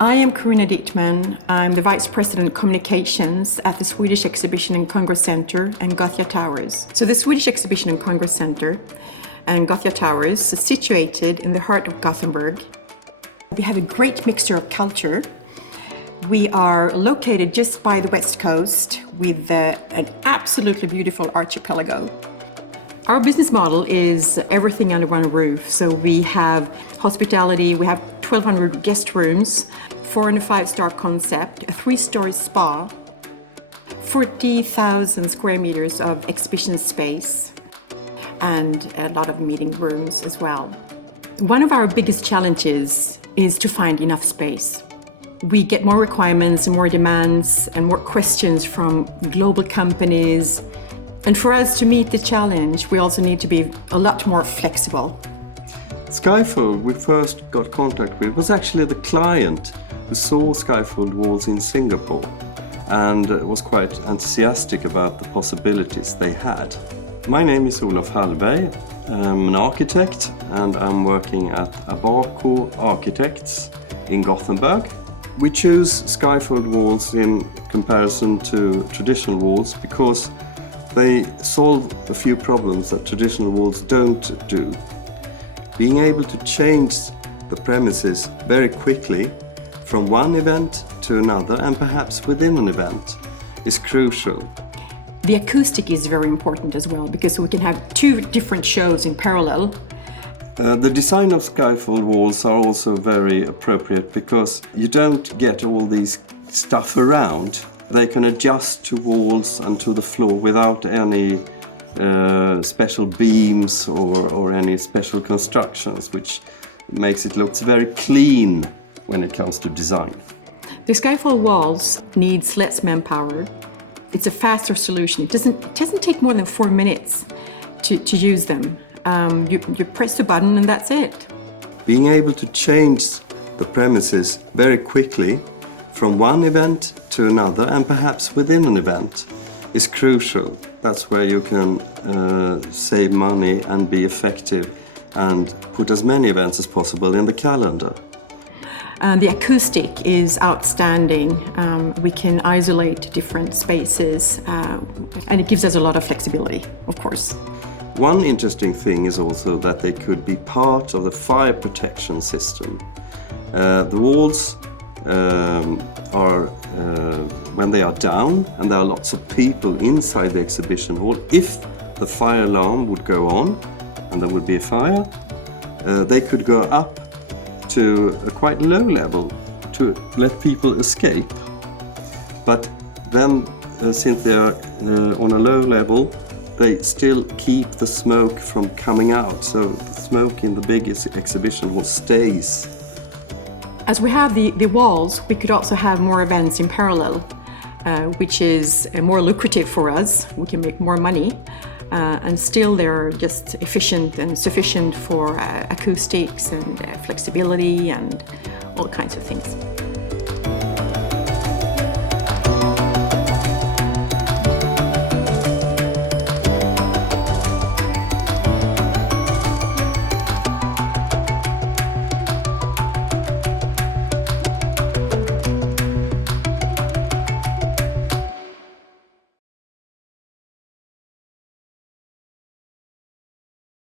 I am Karina Dietman. I'm the Vice President of Communications at the Swedish Exhibition Congress Centre and Gothia Towers. So the Swedish Exhibition Congress Centre and Gothia Towers is situated in the heart of Gothenburg. We have a great mixture of culture. We are located just by the west coast with an absolutely beautiful archipelago. Our business model is everything under one roof. So we have hospitality, we have 1,200 guest rooms, 4 and 5-star concept, a 3-story spa, 40,000 square meters of exhibition space, and a lot of meeting rooms as well. One of our biggest challenges is to find enough space. We get more requirements and more demands and more questions from global companies. And for us to meet the challenge, we also need to be a lot more flexible. Skyfold we first got contact with was actually the client who saw Skyfold walls in Singapore and was quite enthusiastic about the possibilities they had. My name is Olof Hallbery. I'm an architect and I'm working at Abako Architects in Gothenburg. We choose Skyfold walls in comparison to traditional walls because they solve a few problems that traditional walls don't do. Being able to change the premises very quickly from one event to another and perhaps within an event is crucial. The acoustic is very important as well because we can have 2 different shows in parallel. The design of Skyfold walls are also very appropriate because you don't get all these stuff around. They can adjust to walls and to the floor without any special beams or any special constructions, which makes it look very clean when it comes to design. The Skyfold walls needs less manpower. It's a faster solution. It doesn't take more than 4 minutes to use them. You press the button and that's it. Being able to change the premises very quickly from one event to another and perhaps within an event is crucial. That's where you can save money and be effective and put as many events as possible in the calendar. The acoustic is outstanding. We can isolate different spaces and it gives us a lot of flexibility, of course. One interesting thing is also that they could be part of the fire protection system. The walls are, when they are down and there are lots of people inside the exhibition hall, if the fire alarm would go on and there would be a fire, they could go up to a quite low level to let people escape. But then, since they are on a low level, they still keep the smoke from coming out, so the smoke in the biggest exhibition hall stays. As we have the walls, we could also have more events in parallel, which is more lucrative for us. We can make more money, and still they're just efficient and sufficient for acoustics and flexibility and all kinds of things.